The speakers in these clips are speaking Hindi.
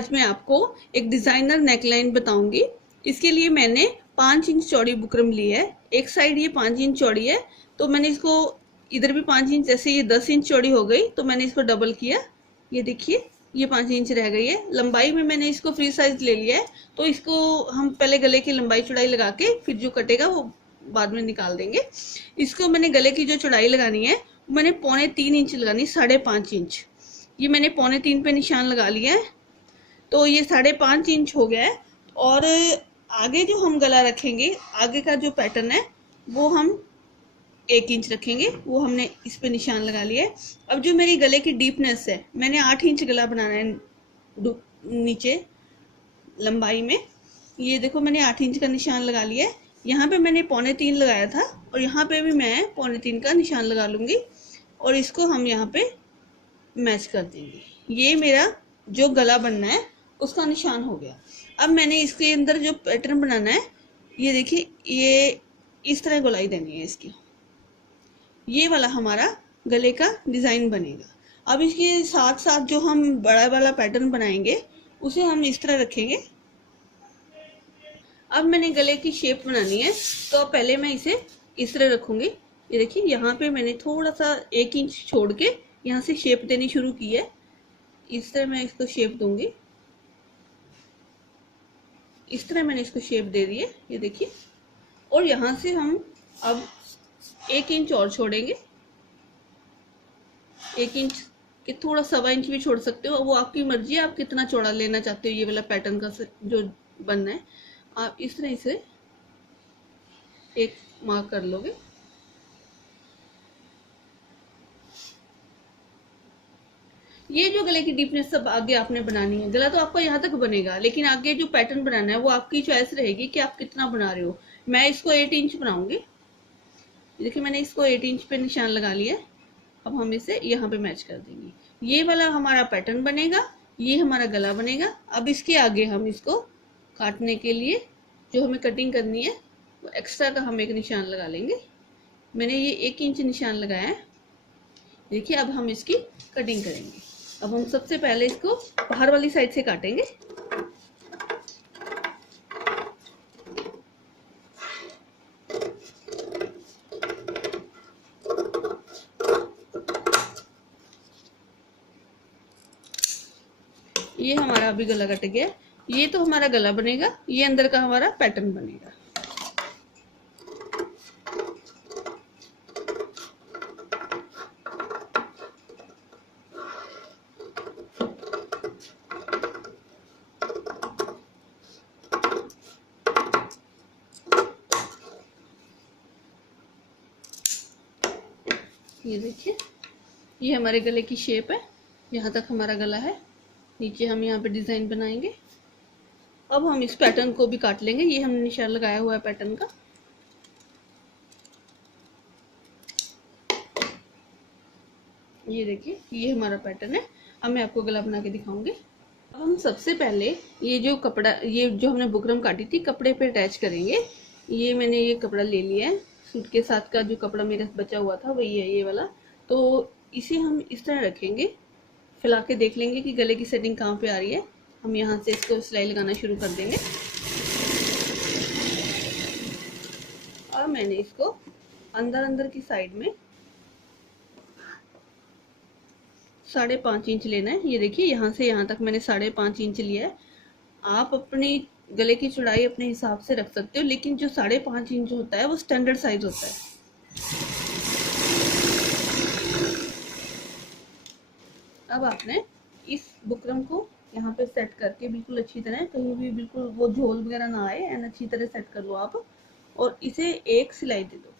आज मैं आपको एक डिज़ाइनर नेकलाइन बताऊंगी। इसके लिए मैंने 5 इंच चौड़ी बुकरम ली है। एक साइड ये 5 इंच चौड़ी है, तो मैंने इसको इधर भी 5 इंच, जैसे ये 10 इंच चौड़ी हो गई तो मैंने इसको डबल किया। ये देखिए ये 5 इंच रह गई है। लंबाई में मैंने इसको फ्री साइज ले लिया है, तो इसको हम पहले गले की लंबाई चौड़ाई लगा के फिर जो कटेगा वो बाद में निकाल देंगे। इसको मैंने गले की जो चौड़ाई लगानी है मैंने 3.25 इंच लगानी, 5.5 इंच। ये मैंने 3.25 पे निशान लगा लिया है, तो ये 5.5 इंच हो गया है। और आगे जो हम गला रखेंगे, आगे का जो पैटर्न है वो हम 1 इंच रखेंगे, वो हमने इस पे निशान लगा लिया है। अब जो मेरी गले की डीपनेस है, मैंने 8 इंच गला बनाना है नीचे लंबाई में। ये देखो मैंने 8 इंच का निशान लगा लिया है। यहाँ पे मैंने 3.25 लगाया था और यहाँ पे भी मैं 3.25 का निशान लगा लूंगी और इसको हम यहाँ पे मैच कर देंगे। ये मेरा जो गला बनना है उसका निशान हो गया। अब मैंने इसके अंदर जो पैटर्न बनाना है, ये देखिए ये इस तरह गोलाई देनी है इसकी। ये वाला हमारा गले का डिजाइन बनेगा। अब इसके साथ साथ जो हम बड़ा वाला पैटर्न बनाएंगे उसे हम इस तरह रखेंगे। अब मैंने गले की शेप बनानी है, तो पहले मैं इसे इस तरह रखूंगी। ये देखिए यहाँ पे मैंने थोड़ा सा 1 इंच छोड़ के यहाँ से शेप देनी शुरू की है। इस तरह मैं इसको शेप दूंगी। इस तरह मैंने इसको शेप दे दी है, ये देखिए। और यहाँ से हम अब 1 इंच और छोड़ेंगे। 1 इंच के थोड़ा 1.25 इंच भी छोड़ सकते हो, वो आपकी मर्जी है, आप कितना चौड़ा लेना चाहते हो। ये वाला पैटर्न का जो बनना है, आप इस तरह से एक मार्क कर लोगे। ये जो गले की डीपनेस सब आगे आपने बनानी है। गला तो आपका यहाँ तक बनेगा, लेकिन आगे जो पैटर्न बनाना है वो आपकी चॉइस रहेगी कि आप कितना बना रहे हो। मैं इसको 8 इंच बनाऊंगी। देखिए मैंने इसको 8 इंच पे निशान लगा लिया। अब हम इसे यहाँ पे मैच कर देंगे। ये वाला हमारा पैटर्न बनेगा, ये हमारा गला बनेगा। अब इसके आगे हम इसको काटने के लिए जो हमें कटिंग करनी है वो एक्स्ट्रा का हम एक निशान लगा लेंगे। मैंने ये 1 इंच निशान लगाया है। देखिए अब हम इसकी कटिंग करेंगे। अब हम सबसे पहले इसको बाहर वाली साइड से काटेंगे। ये हमारा अभी गला कट गया। ये तो हमारा गला बनेगा, ये अंदर का हमारा पैटर्न बनेगा। ये देखिए ये हमारे गले की शेप है। यहाँ तक हमारा गला है, नीचे हम यहाँ पे डिजाइन बनाएंगे। अब हम इस पैटर्न को भी काट लेंगे। ये हमने निशान लगाया हुआ है पैटर्न का। ये देखिए ये हमारा पैटर्न है। अब मैं आपको गला बना के दिखाऊंगी। अब हम सबसे पहले ये जो कपड़ा, ये जो हमने बुकरम काटी थी, कपड़े पे अटैच करेंगे। ये मैंने ये कपड़ा ले लिया है, सूट के साथ का जो कपड़ा मेरा बचा हुआ था वही है ये वाला। तो इसे हम इस तरह रखेंगे, फैला के देख लेंगे कि गले की सेटिंग कहाँ पे आ रही है। हम यहाँ से इसको सिलाई लगाना शुरू कर देंगे। और मैंने इसको अंदर की साइड में 5.5 इंच लेना है। ये देखिए यहाँ से यहाँ तक मैंने 5.5 इंच लिया है। आप अपनी गले की चौड़ाई अपने हिसाब से रख सकते हो, लेकिन जो 5.5 इंच होता है वो स्टैंडर्ड साइज होता है। अब आपने इस बुकरम को यहाँ पे सेट करके बिल्कुल अच्छी तरह, कहीं भी बिल्कुल वो झोल वगैरह ना आए, एंड अच्छी तरह सेट कर लो आप। और इसे एक सिलाई दे दो।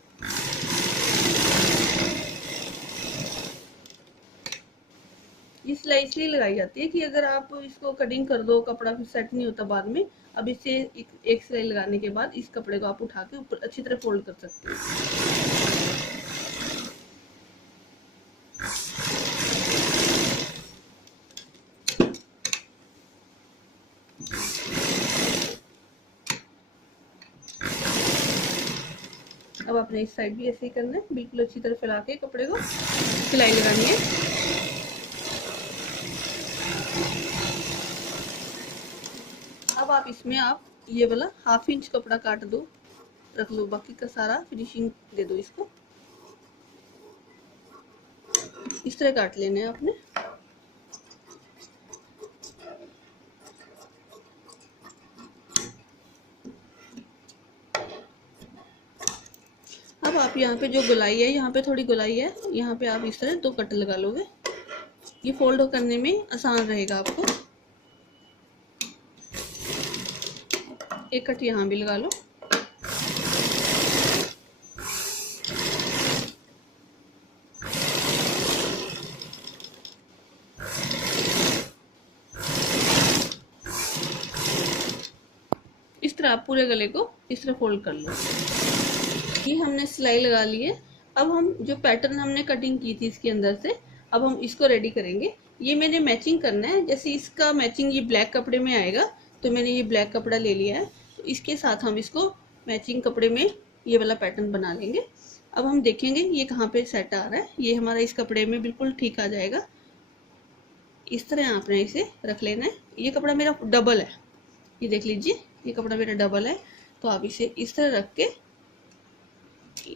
ये सिलाई इसलिए लगाई जाती है कि अगर आप इसको कटिंग कर दो, कपड़ा फिर सेट नहीं होता बाद में। अब इसे एक सिलाई लगाने के बाद इस कपड़े को आप उठा के ऊपर अच्छी तरह फोल्ड कर सकते हो। अब आपने इस साइड भी ऐसे ही करना है, बिल्कुल अच्छी तरह फैला के कपड़े को सिलाई लगानी है। अब आप इसमें आप ये वाला 1/2 इंच कपड़ा काट दो, रख लो, बाकी का सारा फिनिशिंग दे दो इसको। इस तरह काट लेना है आपने। अब आप यहाँ पे जो गोलाई है, यहाँ पे थोड़ी गोलाई है, यहाँ पे आप इस तरह 2 कट लगा लोगे। ये फोल्ड करने में आसान रहेगा आपको। एक कट यहाँ भी लगा लो। इस तरह आप पूरे गले को इस तरह फोल्ड कर लो। ये हमने सिलाई लगा ली है। अब हम जो पैटर्न हमने कटिंग की थी इसके अंदर से, अब हम इसको रेडी करेंगे। ये मैंने मैचिंग करना है, जैसे इसका मैचिंग ये ब्लैक कपड़े में आएगा, तो मैंने ये ब्लैक कपड़ा ले लिया है, तो इसके साथ हम इसको मैचिंग कपड़े में ये वाला पैटर्न बना लेंगे। अब हम देखेंगे ये कहाँ पे सेट आ रहा है। ये हमारा इस कपड़े में बिल्कुल ठीक आ जाएगा। इस तरह आपने इसे रख लेना है। ये कपड़ा मेरा डबल है, ये देख लीजिए, ये कपड़ा मेरा डबल है। तो आप इसे इस तरह रख के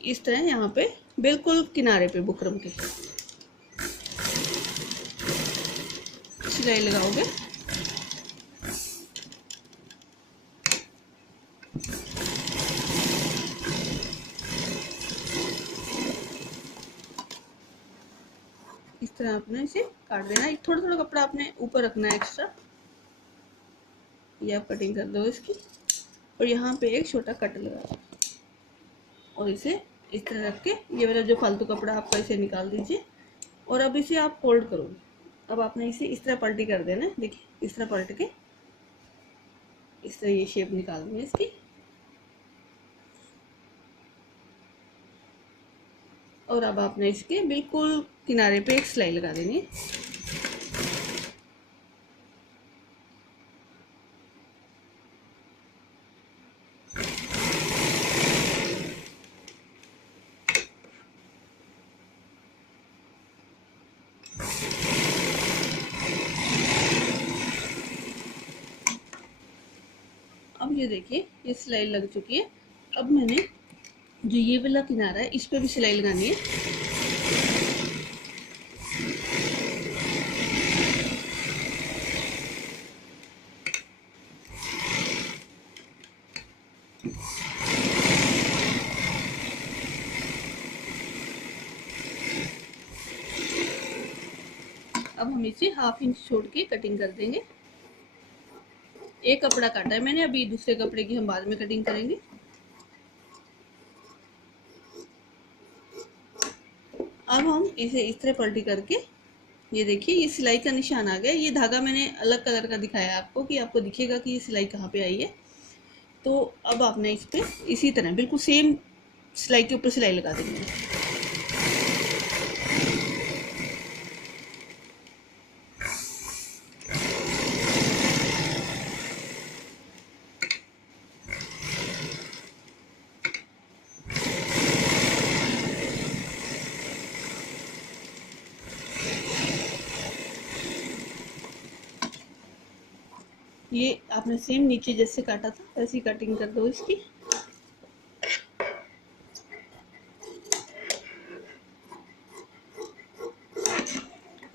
इस तरह यहाँ पे बिल्कुल किनारे पे बुकरम के सिलाई लगाओगे। इस तरह आपने इसे काट देना है। थोड़ा थोड़ा कपड़ा आपने ऊपर रखना है एक्स्ट्रा। ये आप कटिंग कर दो इसकी, और यहाँ पे एक छोटा कट लगा दो, और इसे इस तरह रख के ये वाला जो फालतू कपड़ा आपका इसे निकाल दीजिए। और अब इसे आप फोल्ड करोगे। अब आपने इसे इस तरह पलटी कर देना है। देखिए इस तरह पलट के इस तरह ये शेप निकालनी है इसकी। और अब आपने इसके बिल्कुल किनारे पे एक सिलाई लगा देनी है। अब ये देखिए ये सिलाई लग चुकी है। अब मैंने जो ये वाला किनारा है इस पे भी सिलाई लगानी है। अब हम इसे 1/2 इंच छोड़ के कटिंग कर देंगे। एक कपड़ा काटा है मैंने, अभी दूसरे कपड़े की हम बाद में कटिंग करेंगे। अब हम इसे इस तरह पलटी करके ये देखिए ये सिलाई का निशान आ गया। ये धागा मैंने अलग कलर का दिखाया आपको, कि आपको दिखेगा कि ये सिलाई कहाँ पे आई है। तो अब आपने इस पे इसी तरह बिल्कुल सेम सिलाई के ऊपर सिलाई लगा देनी है। ये आपने सेम नीचे जैसे काटा था वैसी कटिंग कर दो इसकी।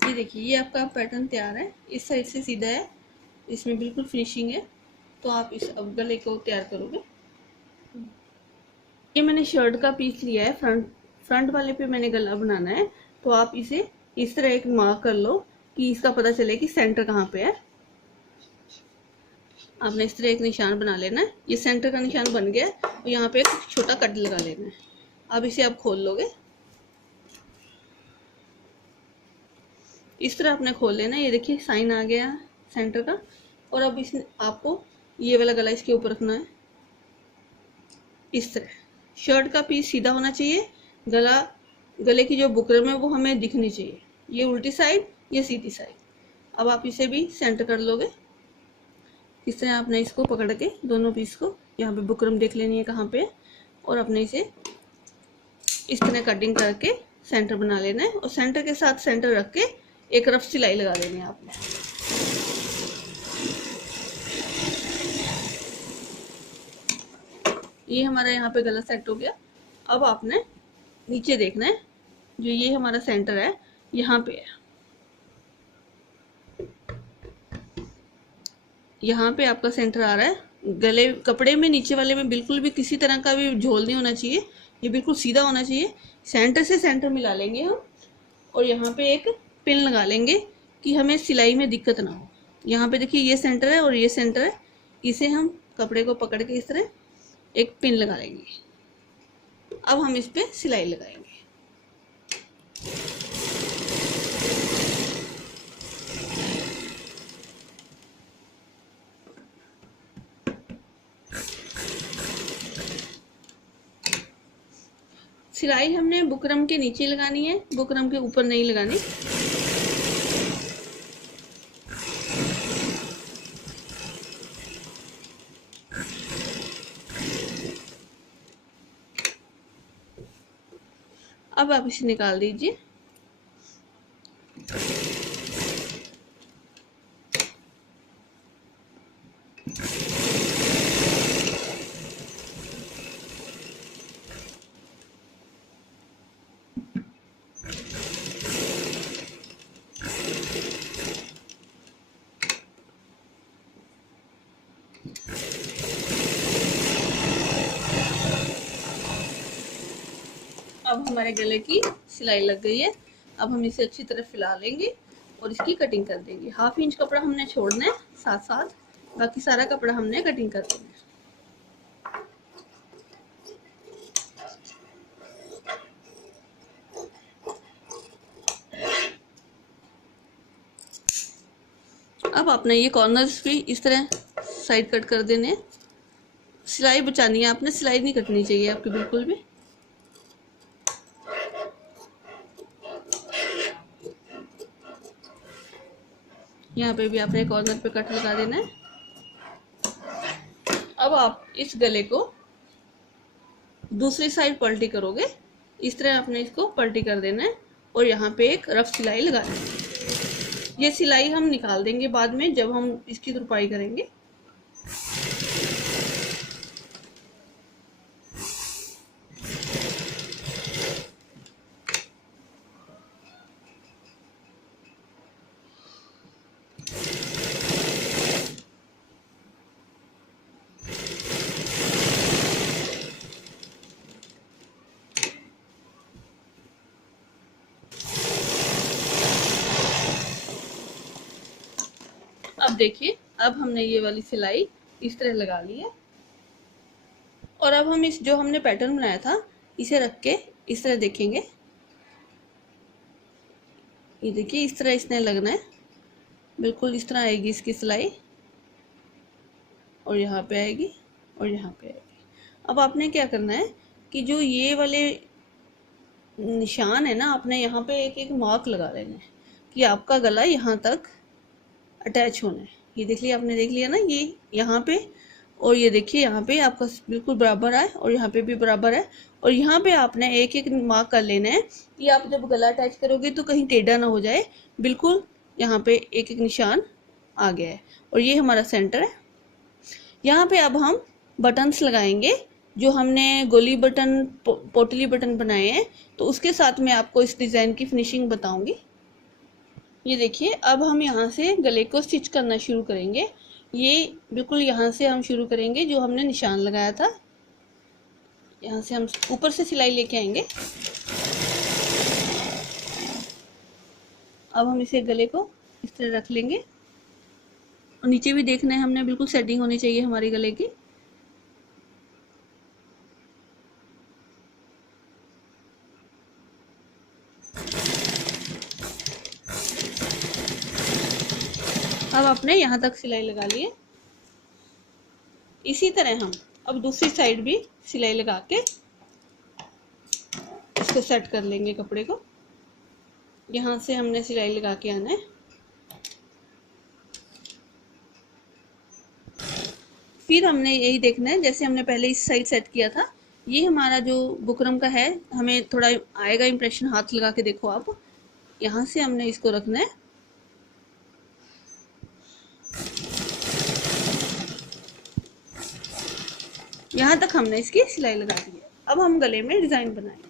ये देखिए ये आपका पैटर्न तैयार है। इस साइड से सीधा है, इसमें बिल्कुल फिनिशिंग है। तो आप इस अब गले को तैयार करोगे। ये मैंने शर्ट का पीस लिया है, फ्रंट वाले पे मैंने गला बनाना है। तो आप इसे इस तरह एक मार्क कर लो कि इसका पता चले कि सेंटर कहाँ पे है। आपने इस तरह एक निशान बना लेना है। ये सेंटर का निशान बन गया है और यहाँ पे एक छोटा कट लगा लेना है। अब इसे आप खोल लोगे, इस तरह आपने खोल लेना है। ये देखिए साइन आ गया सेंटर का। और अब इसमें आपको ये वाला गला इसके ऊपर रखना है। इस तरह शर्ट का पीस सीधा होना चाहिए, गले की जो बुकरम है वो हमें दिखनी चाहिए। ये उल्टी साइड, ये सीधी साइड। अब आप इसे भी सेंटर कर लोगे। इस तरह आपने इसको पकड़ के दोनों पीस को यहाँ पे बुकरम देख लेनी है कहाँ पे, और अपने इसे इस तरह कटिंग करके सेंटर बना लेना है। और सेंटर के साथ सेंटर रख के एक रफ सिलाई लगा देनी है आपने। ये हमारा यहाँ पे गला सेट हो गया। अब आपने नीचे देखना है, जो ये हमारा सेंटर है यहाँ पे है, यहाँ पे आपका सेंटर आ रहा है। गले कपड़े में नीचे वाले में बिल्कुल भी किसी तरह का भी झोल नहीं होना चाहिए, ये बिल्कुल सीधा होना चाहिए। सेंटर से सेंटर मिला लेंगे हम, और यहाँ पे एक पिन लगा लेंगे कि हमें सिलाई में दिक्कत ना हो। यहाँ पे देखिए ये सेंटर है और ये सेंटर है, इसे हम कपड़े को पकड़ के इस तरह एक पिन लगा लेंगे। अब हम इस पे सिलाई लगाएंगे। सिलाई हमने बुकरम के नीचे लगानी है, बुकरम के ऊपर नहीं लगानी। अब आप इसे निकाल दीजिए। अब हमारे गले की सिलाई लग गई है। अब हम इसे अच्छी तरह फैला लेंगे और इसकी कटिंग कर देंगे। 1/2 इंच कपड़ा हमने छोड़ना है साथ साथ, बाकी सारा कपड़ा हमने कटिंग कर देना है। अब आपने ये कॉर्नर्स भी इस तरह साइड कट कर देने। सिलाई बचानी है आपने, सिलाई नहीं कटनी चाहिए आपकी बिल्कुल भी। यहाँ पे भी आपने कॉर्नर पे कट लगा देना है। अब आप इस गले को दूसरी साइड पलटी करोगे, इस तरह आपने इसको पलटी कर देना है और यहाँ पे एक रफ सिलाई लगा देनी है। ये सिलाई हम निकाल देंगे बाद में जब हम इसकी तुरपाई करेंगे। अब देखिए, अब हमने ये वाली सिलाई इस तरह लगा ली है और अब हम इस जो हमने पैटर्न बनाया था इसे रख के इस तरह देखेंगे। ये देखिए इस तरह इसने लगना है, बिल्कुल इस तरह आएगी इसकी सिलाई, और यहाँ पे आएगी और यहाँ पे आएगी। अब आपने क्या करना है कि जो ये वाले निशान है ना, आपने यहाँ पे एक एक मार्क लगा लेना है कि आपका गला यहाँ तक अटैच होना है। ये देख लिया आपने, देख लिया ना, ये यहाँ पे और ये देखिए यहाँ पे आपका बिल्कुल बराबर है और यहाँ पे भी बराबर है। और यहाँ पे आपने एक एक मार्क कर लेना है कि आप जब गला अटैच करोगे तो कहीं टेढ़ा ना हो जाए। बिल्कुल यहाँ पे एक एक निशान आ गया है और ये हमारा सेंटर है। यहाँ पे अब हम बटन्स लगाएंगे, जो हमने गोली बटन पोटली बटन बनाए हैं, तो उसके साथ मैं आपको इस डिज़ाइन की फिनिशिंग बताऊंगी। ये देखिए, अब हम यहाँ से गले को स्टिच करना शुरू करेंगे। ये बिल्कुल यहाँ से हम शुरू करेंगे, जो हमने निशान लगाया था यहाँ से हम ऊपर से सिलाई लेके आएंगे। अब हम इसे गले को इस तरह रख लेंगे और नीचे भी देखना है हमने, बिल्कुल सेटिंग होनी चाहिए हमारी गले की। अब आपने यहाँ तक सिलाई लगा ली है। इसी तरह हम अब दूसरी साइड भी सिलाई लगा के इसको सेट कर लेंगे कपड़े को। यहाँ से हमने सिलाई लगा के आना है। फिर हमने यही देखना है, जैसे हमने पहले इस साइड सेट किया था, ये हमारा जो बुकरम का है, हमें थोड़ा आएगा इम्प्रेशन, हाथ लगा के देखो आप। यहाँ से हमने इसको रखना है। यहाँ तक हमने इसकी सिलाई लगा दी है। अब हम गले में डिज़ाइन बनाएंगे।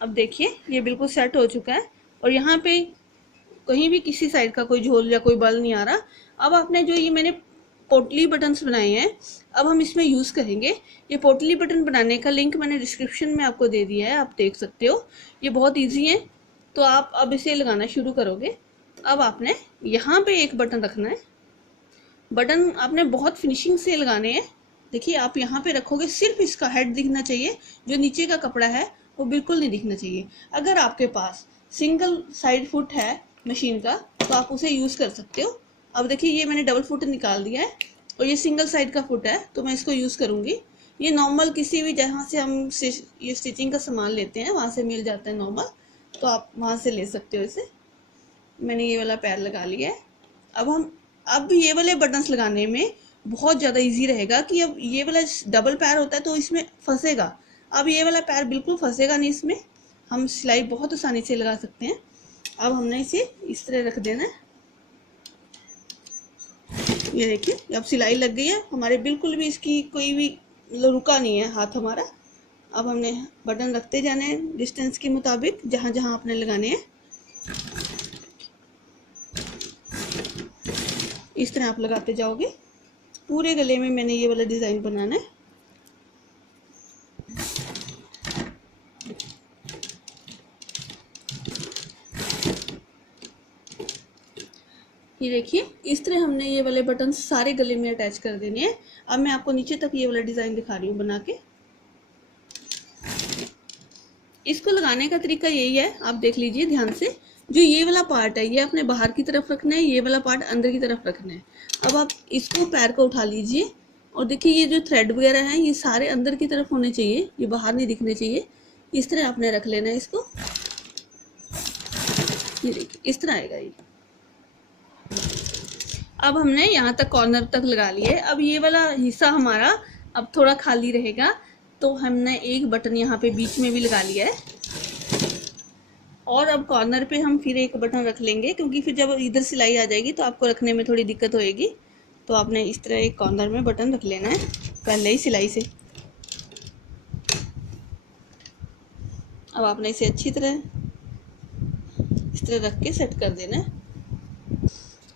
अब देखिए ये बिल्कुल सेट हो चुका है और यहाँ पे कहीं भी किसी साइड का कोई झोल या कोई बल नहीं आ रहा। अब आपने जो ये मैंने पोटली बटन्स बनाए हैं, अब हम इसमें यूज़ करेंगे। ये पोटली बटन बनाने का लिंक मैंने डिस्क्रिप्शन में आपको दे दिया है, आप देख सकते हो। ये बहुत ईजी है, तो आप अब इसे लगाना शुरू करोगे। अब आपने यहाँ पे एक बटन रखना है। बटन आपने बहुत फिनिशिंग से लगाने हैं। देखिए आप यहाँ पे रखोगे, सिर्फ इसका हेड दिखना चाहिए, जो नीचे का कपड़ा है वो बिल्कुल नहीं दिखना चाहिए। अगर आपके पास सिंगल साइड फुट है मशीन का तो आप उसे यूज़ कर सकते हो। अब देखिए ये मैंने डबल फुट निकाल दिया है और ये सिंगल साइड का फुट है, तो मैं इसको यूज़ करूँगी। ये नॉर्मल किसी भी जहाँ से हम ये स्टिचिंग का सामान लेते हैं वहाँ से मिल जाता है नॉर्मल, तो आप वहाँ से ले सकते हो इसे। मैंने ये वाला पैर लगा लिया है। अब ये वाले बटन्स लगाने में बहुत ज़्यादा इजी रहेगा कि अब ये वाला डबल पैर होता है तो इसमें फंसेगा। अब ये वाला पैर बिल्कुल फंसेगा नहीं, इसमें हम सिलाई बहुत आसानी से लगा सकते हैं। अब हमने इसे इस तरह रख देना है। ये देखिए अब सिलाई लग गई है हमारे, बिल्कुल भी इसकी कोई भी रुका नहीं है हाथ हमारा। अब हमने बटन रखते जाने हैं डिस्टेंस के मुताबिक, जहाँ जहाँ आपने लगाने हैं इस तरह आप लगाते जाओगे। पूरे गले में मैंने ये वाला डिज़ाइन बनाना है। ये देखिए इस तरह हमने ये वाले बटन सारे गले में अटैच कर देने हैं। अब मैं आपको नीचे तक ये वाला डिज़ाइन दिखा रही हूँ बना के। इसको लगाने का तरीका यही है, आप देख लीजिए ध्यान से। जो ये वाला पार्ट है ये अपने बाहर की तरफ रखना है, ये वाला पार्ट अंदर की तरफ रखना है। अब आप इसको पैर को उठा लीजिए और देखिए ये जो थ्रेड वगैरह हैं ये सारे अंदर की तरफ होने चाहिए, ये बाहर नहीं दिखने चाहिए। इस तरह आपने रख लेना है इसको। ये देखिए इस तरह आएगा ये। अब हमने यहाँ तक कॉर्नर तक लगा लिया है। अब ये वाला हिस्सा हमारा अब थोड़ा खाली रहेगा, तो हमने एक बटन यहाँ पे बीच में भी लगा लिया है और अब कॉर्नर पे हम फिर एक बटन रख लेंगे, क्योंकि फिर जब इधर सिलाई आ जाएगी तो आपको रखने में थोड़ी दिक्कत होएगी। तो आपने इस तरह एक कॉर्नर में बटन रख लेना है पहले ही सिलाई से। अब आपने इसे अच्छी तरह इस तरह रख के सेट कर देना है।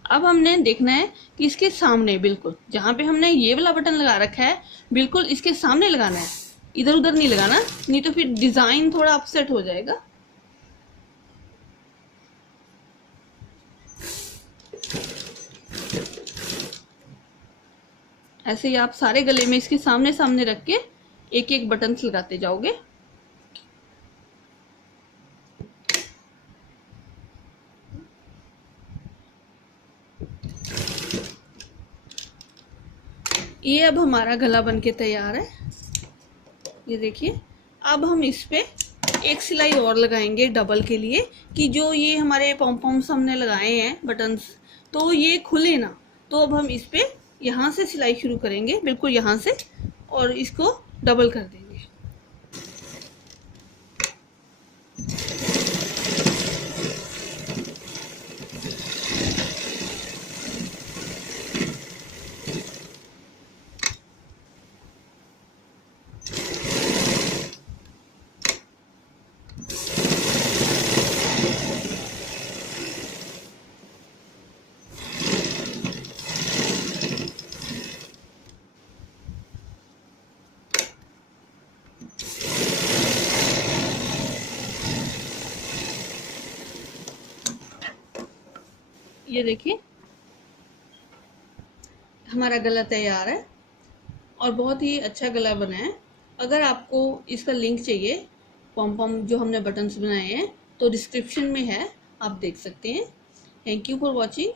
अब हमने देखना है कि इसके सामने बिल्कुल जहाँ पे हमने ये वाला बटन लगा रखा है बिल्कुल इसके सामने लगाना है, इधर उधर नहीं लगाना, नहीं तो फिर डिज़ाइन थोड़ा अपसेट हो जाएगा। ऐसे ही आप सारे गले में इसके सामने सामने रख के एक एक बटन लगाते जाओगे। ये अब हमारा गला बनके तैयार है। ये देखिए अब हम इस पे एक सिलाई और लगाएंगे डबल के लिए, कि जो ये हमारे पॉम्पॉम्स हमने लगाए हैं बटन्स तो ये खुले ना। तो अब हम इस पे यहाँ से सिलाई शुरू करेंगे, बिल्कुल यहाँ से, और इसको डबल कर देंगे। ये देखिए हमारा गला तैयार है और बहुत ही अच्छा गला बना है। अगर आपको इसका लिंक चाहिए पॉम जो हमने बटन्स बनाए हैं तो डिस्क्रिप्शन में है, आप देख सकते हैं। Thank you for watching.